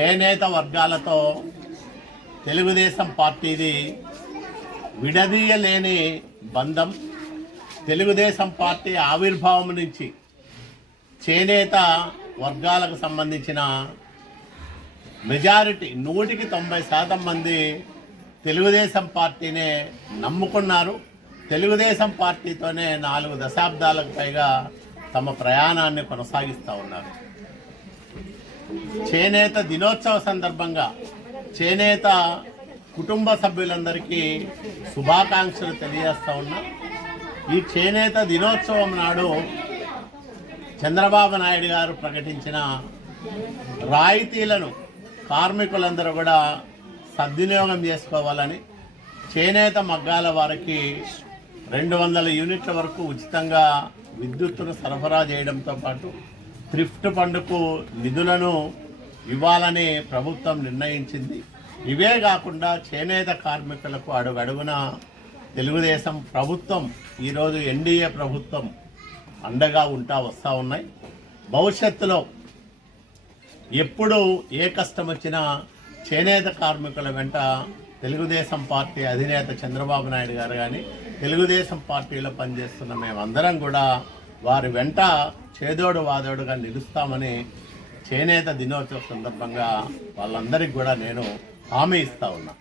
చేనేత వర్గాలతో తెలుగుదేశం పార్టీది విడదీయలేని బంధం తెలుగుదేశం పార్టీ ఆవిర్భావం నుంచి చేనేత వర్గాలకు సంబంధించిన మెజారిటీ నూటికి తొంభై శాతం మంది తెలుగుదేశం పార్టీనే నమ్ముకున్నారు. తెలుగుదేశం పార్టీతోనే నాలుగు దశాబ్దాలకు పైగా తమ ప్రయాణాన్ని కొనసాగిస్తూ ఉన్నారు. చేనేత దినోత్సవ సందర్భంగా చేనేత కుటుంబ సభ్యులందరికీ శుభాకాంక్షలు తెలియజేస్తా ఉన్నా. ఈ చేనేత దినోత్సవం నాడు చంద్రబాబు నాయుడు గారు ప్రకటించిన రాయితీలను కార్మికులందరూ కూడా సద్వినియోగం చేసుకోవాలని చేనేత మగ్గాల వారికి రెండు వందల యూనిట్ల వరకు ఉచితంగా విద్యుత్తును సరఫరా చేయడంతో పాటు థ్రిఫ్ట్ ఫండ్కు నిధులను ఇవ్వాలని ప్రభుత్వం నిర్ణయించింది. ఇవే కాకుండా చేనేత కార్మికులకు అడుగడుగున తెలుగుదేశం ప్రభుత్వం ఈరోజు ఎన్డీఏ ప్రభుత్వం అండగా ఉంటా వస్తూ ఉన్నాయి. భవిష్యత్తులో ఎప్పుడు ఏ కష్టం వచ్చినా చేనేత కార్మికుల వెంట తెలుగుదేశం పార్టీ అధినేత చంద్రబాబు నాయుడు గారు కానీ తెలుగుదేశం పార్టీలో పనిచేస్తున్న మేమందరం కూడా వారి వెంట చేదోడు వాదోడుగా నిలుస్తామని చేనేత దినోత్సవ సందర్భంగా వాళ్ళందరికీ కూడా నేను హామీ ఇస్తా ఉన్నా.